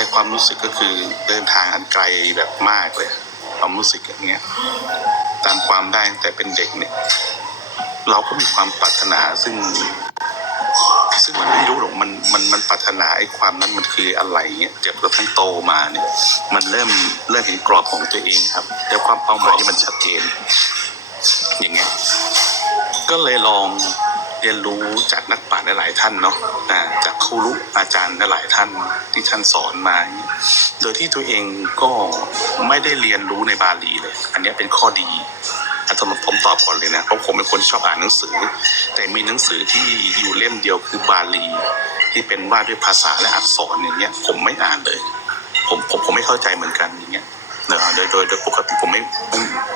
ในความรู้สึกก็คือเดินทางอันไกลแบบมากเลย ความรู้สึกอย่างเงี้ยตามความได้แต่เป็นเด็กเนี่ย เราก็มีความปรารถนาซึ่ง ซึ่งมันไม่รู้หรอกมันมันมันปรารถนาไอ้ความนั้นมันคืออะไรเงี้ยเจนกระทั่งโตมาเนี่ย มันเริ่มเริ่มเห็นกรอบของตัวเองครับ แล้วความเป้าหมายที่มันชัดเจน อย่างเงี้ยก็เลยลอง เรียนรู้จากนักปราชญ์หลายท่านเนาะจากครูรู้อาจารย์หลายท่านที่ท่านสอนมา โดยที่ตัวเองก็ไม่ได้เรียนรู้ในบาลีเลย อันนี้เป็นข้อดีอะสำหรับผมตอบก่อนเลยนะเพราะผมเป็นคนชอบอ่านหนังสือ แต่มีหนังสือที่อยู่เล่มเดียวคือบาลี ที่เป็นว่าด้วยภาษาและอักษรอย่างเงี้ย ผมไม่อ่านเลย ผมผมผมไม่เข้าใจเหมือนกันอย่างเงี้ยนะโดยโดยโดยปกติผมไม่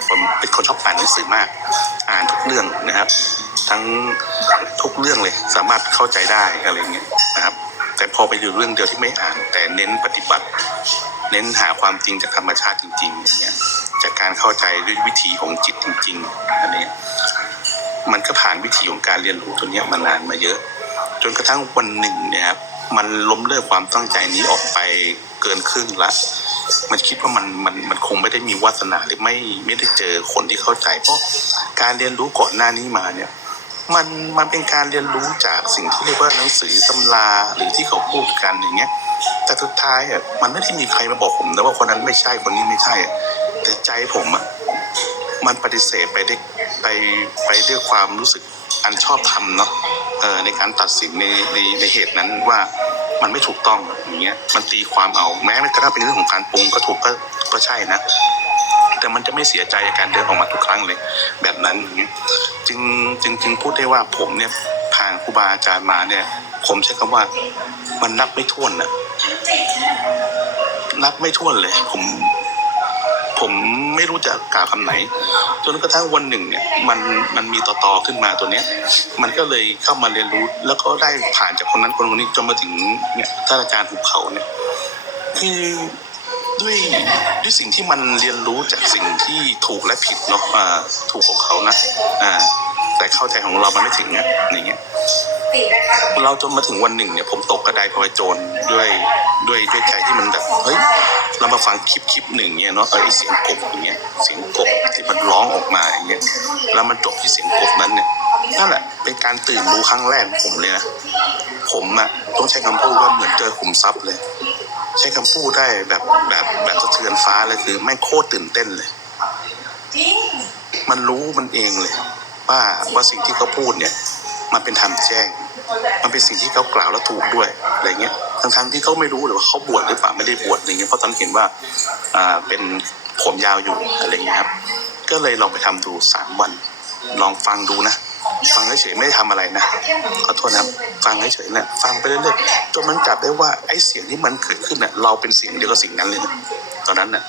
ผมเป็นคนชอบอ่านหนังสือมาก อ่านทุกเรื่องนะครับ ทั้งทุกเรื่องเลยสามารถเข้าใจได้อะไรเงี้ยนะครับ แต่พอไปดูเรื่องเดียวที่ไม่อ่าน แต่เน้นปฏิบัติ เน้นหาความจริงจากธรรมชาติจริงๆอย่างเงี้ยจากการเข้าใจด้วยวิธีของจิตจริงๆอันนี้มันก็ผ่านวิธีของการเรียนรู้ตัวเนี้ยมานานมาเยอะ จนกระทั่งวันหนึ่งเนี่ยครับมันล้มเลิกความตั้งใจนี้ออกไปเกินครึ่งละ มันคิดว่ามันมันมันคงไม่ได้มีวาสนาหรือไม่ไม่ได้เจอคนที่เข้าใจ เพราะการเรียนรู้ก่อนหน้านี้มาเนี่ย มันมันเป็นการเรียนรู้จากสิ่งที่เรียกว่าหนังสือตำราหรือที่เขาพูดกันอย่างเงี้ย แต่สุดท้ายอะมันไม่ได้มีใครมาบอกผมนะว่าคนนั้นไม่ใช่คนนี้ไม่ใช่อะแต่ใจผมอะมันปฏิเสธไปได้ไปไปด้วยความรู้สึกอันชอบธรรมเนาะเออในการตัดสินในในในเหตุนั้นว่ามันไม่ถูกต้องอย่างเงี้ยมันตีความเอาแม้กระทั่งเป็นเรื่องของการปรุงก็ถูกก็ก็ใช่นะ แต่มันจะไม่เสียใจกับการเดินออกมาทุกครั้งเลย แบบนั้นจึงจึงจึงพูดได้ว่าผมเนี่ยผ่านครูบาอาจารย์มาเนี่ย ผมใช้คำว่ามันนับไม่ถ้วนนะนับไม่ถ้วนเลย ผม ผมไม่รู้จะกล่าวคำไหน จนกระทั่งวันหนึ่งเนี่ย มันมันมีต่อต่อขึ้นมาตัวเนี้ย มันก็เลยเข้ามาเรียนรู้ แล้วก็ได้ผ่านจากคนนั้นคนนี้จนมาถึงเนี่ยท่านอาจารย์ภูเขาเนี่ยคือ ด้วยด้วยสิ่งที่มันเรียนรู้จากสิ่งที่ถูกและผิดเนาะอ่าถูกของเขานะอ่าแต่เข้าใจของเรามันไม่ถึงเนี่ยอย่างเงี้ยเราจนมาถึงวันหนึ่งเนี่ยผมตกกระไดพลอยโจรด้วยด้วยด้วยใจที่มันแบบเฮ้ยเรามาฟังคลิปคลิปหนึ่งเนี่ยเนาะเออไอเสียงกบอย่างเงี้ยเสียงกบที่มันร้องออกมาอย่างเงี้ยแล้วมันจบที่เสียงกบนั้นเนี่ยนั่นแหละเป็นการตื่นรู้ครั้งแรกผมเลยนะผมอะต้องใช้คำพูดว่าเหมือนเจอขุมทรัพย์เลย ใช้คำพูดได้แบบแบบแบบสะเทือนฟ้าเลยคือแม่งโคตรตื่นเต้นเลยจริงมันรู้มันเองเลย ว่าว่าสิ่งที่เขาพูดเนี่ย มันเป็นธรรมแจ้ง มันเป็นสิ่งที่เขากล่าวแล้วถูกด้วยอะไรเงี้ยทั้งทั้งๆที่เขาไม่รู้หรือว่าเขาบวชหรือเปล่าไม่ได้บวชอะไรเงี้ยเพราะตอนนนเห็นว่าอ่าเป็นผมยาวอยู่อะไรเงี้ยครับ ก็เลยลองไปทำดูสามวัน ลองฟังดูนะ ฟังเฉยๆไม่ได้ทำอะไรนะขอโทษนะครับฟังเฉยๆเนี่ยฟังไปเรื่อยๆจนมันจับได้ว่าไอ้เสียงที่มันเกิดขึ้นน่ะเราเป็นเสียงเดียวกับสิ่งนั้นเลยนะตอนนั้นน่ะ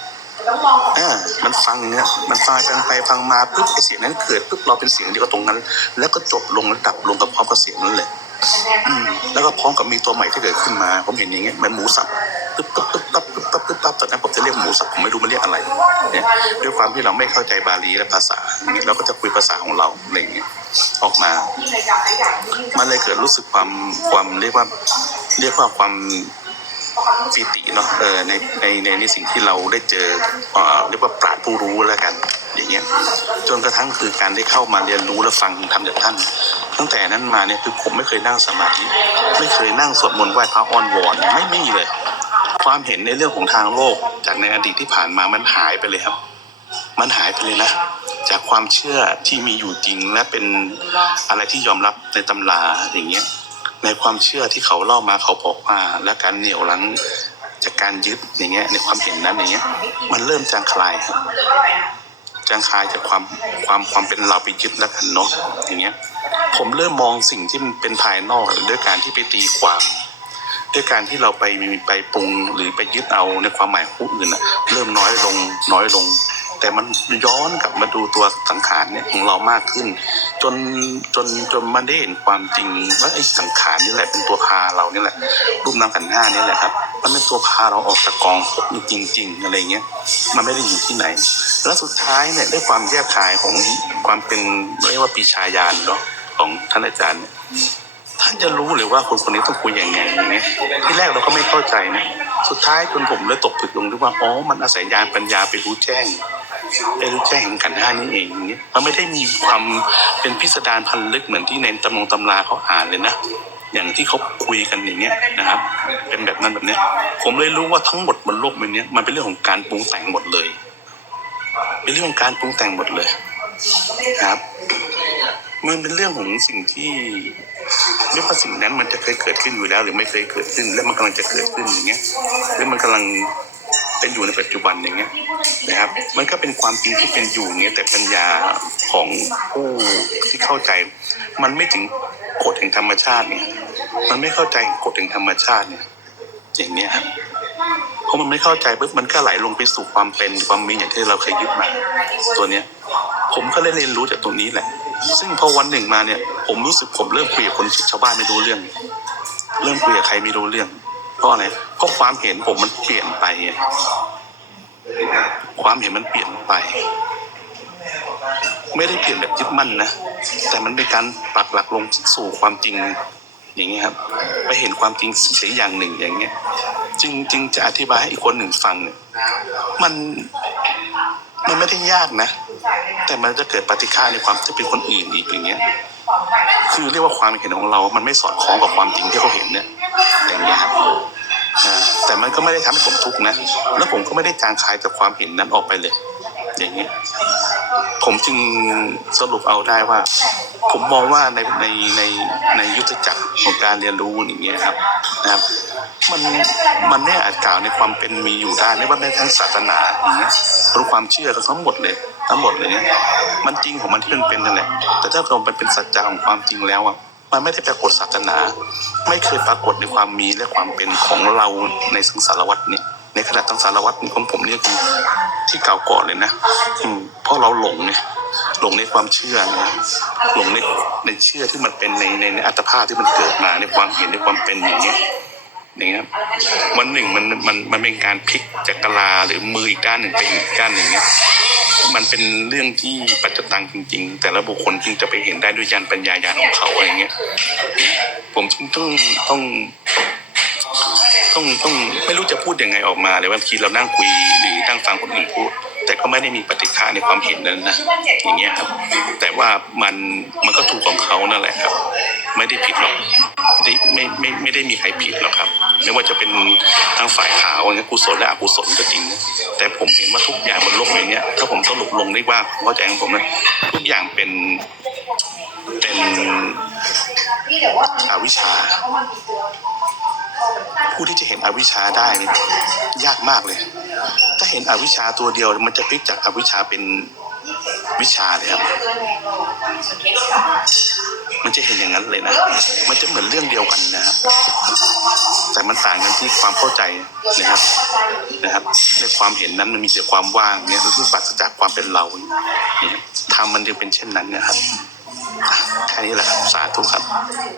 ต้องลองอ่ามันฟังเนี่ยมันฟังฟังไปฟังมาปุ๊บไอเสียงนั้นเกิดปุ๊บเราเป็นเสียงเดียวกับตรงนั้น แล้วก็จบลงแล้วดับลงกับพร้อมกับเสียงนั้นเลยอืมแล้วก็พร้อมกับมีตัวใหม่ที่เกิดขึ้นมา ผมเห็นอย่างเงี้ยเหมันหมูสับปึ๊บปึ๊บปึ๊บปั๊บปึ๊บปั๊บปึ๊บปั๊บตอนนั้นผ มูสับผมไม่รู้มันเรียกอะไรเนี่ยด้วยความที่เราไม่เข้าใจบาลีและภาษาเราก็จะคุยภาษาของเราอะไรอย่างเงี้ยออกมา มันเลยเกิดรู้สึกความความเรียกว่าเรียกว่าความปิติเนาะเออในในในในสิ่งที่เราได้เจอเอ่อเรียกว่าปราดผู้รู้แล้วกัน อย่างเงี้ยจนกระทั่งคือการได้เข้ามาเรียนรู้และฟังธรรมจากท่าน ตั้งแต่นั้นมาเนี่ยคือผมไม่เคยนั่งสมาธิไม่เคยนั่งสวดมนต์ไหว้พระอ้อนวอนไม่มีเลย ความเห็นในเรื่องของทางโลก จากในอดีตที่ผ่านมามันหายไปเลยครับ มันหายไปเลยนะ จากความเชื่อที่มีอยู่จริงและเป็นอะไรที่ยอมรับในตำราอย่างเงี้ย ในความเชื่อที่เขาเล่ามาเขาบอกว่าและการเหนี่ยวรั้งจากการยึดอย่างเงี้ย ในความเห็นนั้นอย่างเงี้ย มันเริ่มจางคลายครับจางคลายจากความความความเป็นเราไปยึดแล้วกันเนาะอย่างเงี้ย ผมเริ่มมองสิ่งที่มันเป็นภายนอกด้วยการที่ไปตีความ ด้วยการที่เราไปไปปรุงหรือไปยึดเอาในความหมายของผู้อื่นอะเริ่มน้อยลงน้อยลง แต่มันย้อนกลับมาดูตัวสังขารเนี่ยของเรามากขึ้น จนจนจนมันได้เห็นความจริงว่าไอ้สังขารนี่แหละเป็นตัวพาเรานี่แหละรูปนามขันห้านี่แหละครับมันเป็นตัวพาเราออกจากกองภพนี่จริงๆอะไรเงี้ยมันไม่ได้อยู่ที่ไหน แล้วสุดท้ายเนี่ยด้วยความแยกคายของความเป็นเรียกว่าปีชาญาณเนาะของท่านอาจารย์เนี่ย ท่านจะรู้เลยว่าคนคนนี้ต้องคุยอย่างไงอย่างเงี้ยที่แรกเราก็ไม่เข้าใจนะสุดท้ายจนผมเลยตกผลึกลงที่ว่าอ๋อมันอาศัยญาณปัญญาไปรู้แจ้งไปรู้แจ้งแห่งขันธ์ห้านี้เองอย่างเงี้ยมันไม่ได้มีความเป็นพิสดารพันลึกเหมือนที่ในตำนงตำราเขาอ่านเลยนะอย่างที่เขาคุยกันอย่างเงี้ยนะครับ เป็นแบบนั้นแบบเนี้ย ผมเลยรู้ว่าทั้งหมดบนโลกใบเนี้ยมันเป็นเรื่องของการปรุงแต่งหมดเลย เป็นเรื่องของการปรุงแต่งหมดเลยครับ มันเป็นเรื่องของสิ่งที่ ไม่ว่าสิ่งนั้นมันจะเคยเกิดขึ้นอยู่แล้ว หรือไม่เคยเกิดขึ้น และมันกำลังจะเกิดขึ้นอย่างเงี้ยหรือมันกำลังเป็นอยู่ในปัจจุบันอย่างเงี้ยนะครับ มันก็เป็นความจริงที่เป็นอยู่เงี้ยแต่ปัญญาของผู้ที่เข้าใจ มันไม่ถึงกฎแห่งธรรมชาติเนี่ย มันไม่เข้าใจกฎแห่งธรรมชาติเนี่ย อย่างเนี้ยเพราะมันไม่เข้าใจปุ๊บมันก็ไหลลงไปสู่ความเป็นความมีอย่างที่เราเคยยึดมา ตัวเนี้ย ผมก็เลยเรียนรู้จากตรงนี้แหละ ซึ่งพอวันหนึ่งมาเนี่ย ผมรู้สึกผมเริ่มคุยกับคนชาวบ้านไม่รู้เรื่อง เริ่มคุยกับใครไม่รู้เรื่อง เพราะอะไรเพราะความเห็นผมมันเปลี่ยนไปความเห็นมันเปลี่ยนไป ไม่ได้เปลี่ยนแบบยึดมั่นนะแต่มันเป็นการปักหลักลงสู่ความจริงอย่างเงี้ยครับไปเห็นความจริงเสียอย่างหนึ่งอย่างเงี้ยจึงจึงจะอธิบายให้อีกคนหนึ่งฟังเนี่ยมันมันไม่ได้ยากนะ แต่มันจะเกิดปฏิฆาในความที่เป็นคนอื่นอีกอย่างเงี้ย คือเรียกว่าความเห็นของเรา มันไม่สอดคล้องกับความจริงที่เขาเห็นเนี่ย อย่างเงี้ยครับแต่มันก็ไม่ได้ทำให้ผมทุกข์นะ แล้วผมก็ไม่ได้จางคายจากความเห็นนั้นออกไปเลย อย่างเงี้ย ผมจึงสรุปเอาได้ว่า ผมมองว่าในในในในยุทธจักรของการเรียนรู้อย่างเงี้ยครับนะครับ มันมันไม่อาจกล่าวในความเป็นมีอยู่ได้ไม่ว่าในทั้งศาสนาอย่างเงี้ยหรือความเชื่อทั้งหมดเลย ทั้งหมดเลยเนี่ยมันจริงของมันที่มันเป็นนั่นแหละ แต่ถ้าเราไปเป็นสัจจะของความจริงแล้วอะมันไม่ได้ปรากฏศาสนา ไม่เคยปรากฏในความมีและความเป็นของเราในสังสารวัฏเนี่ยในขณะสังสารวัฏนี้ของผมเนี่ยคือที่เก่าก่อนเลยนะอืมเพราะเราหลงเนี่ยหลงในความเชื่อนะหลงในในเชื่อที่มันเป็นในในในอัตภาพที่มันเกิดมาในความเห็นในความเป็นอย่างเงี้ยอย่างเงี้ยวันหนึ่งมันมันมันเป็นการพลิกจักรลาหรือมืออีกด้านหนึ่งไปอีกด้านหนึ่งเงี้ย มันเป็นเรื่องที่ปัจจตังจริง ๆ แต่ละบุคคลจึงจะไปเห็นได้ด้วยยานปัญญาญาณของเขาอะไรเงี้ย ผมต้องต้องต้อง ต้องต้องไม่รู้จะพูดยังไงออกมาเลยว่าทีเรานั่งคุย่งฟังคนอื่นพูด แต่ก็ไม่ได้มีปฏิฆาในความเห็นนั้นนะอย่างเงี้ยครับ แต่ว่ามันมันก็ถูกของเขานั่นแหละครับ ไม่ได้ผิดหรอกไม่ไม่ไม่ไม่ได้มีใครผิดหรอกครับ ไม่ว่าจะเป็นทางฝ่ายขาวเนี่ยกุศลและอกุศลก็จริงนะแต่ผมเห็นว่าทุกอย่างบนโลกใบเนี้ยถ้าผมสรุปลงได้ว่าเข้าใจของผมนะทุกอย่างเป็นเป็นอวิชชาผู้ที่จะเห็นอวิชชาได้นี่ยากมากเลย ห็นอวิชชาตัวเดียว มันจะพลิกจากอวิชชาเป็นวิชาเลยครับ มันจะเห็นอย่างนั้นเลยนะ มันจะเหมือนเรื่องเดียวกันนะครับ แต่มันต่างกันที่ความเข้าใจนะครับ นะครับ ในความเห็นนั้นมันมีแต่ความว่างเนี่ยคือปราศจากความเป็นเราเนี่ยทำมันจึงเป็นเช่นนั้นนะครับแค่นี้แหละครับ สาธุครับ